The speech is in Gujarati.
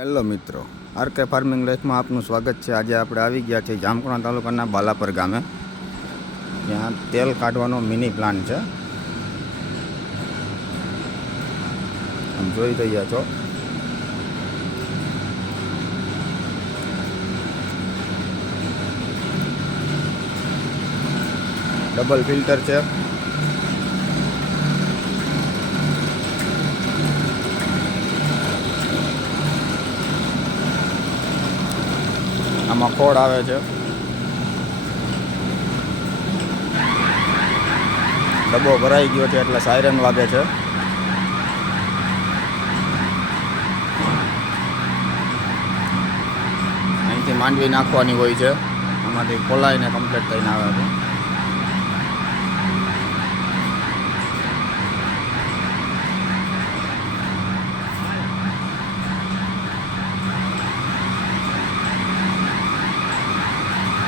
હેલો મિત્રો, આરકે ફાર્મિંગ લાઈફમાં આપનું સ્વાગત છે। આજે આપણે આવી ગયા છે જામકંડોરણા તાલુકાના બાલાપર ગામે। ત્યાં તેલ કાઢવાનો મિની પ્લાન્ટ છે, આમ જોઈ રહ્યા છો। ડબલ ફિલ્ટર છે, આમાં ખોળ આવે છે, ડબ્બો ભરાઈ ગયો છે એટલે સાયરન વાગે છે। અહીંથી માંડવી નાખવાની હોય છે, આમાંથી ખોલાઈને કમ્પ્લીટ થઈને આવે છે।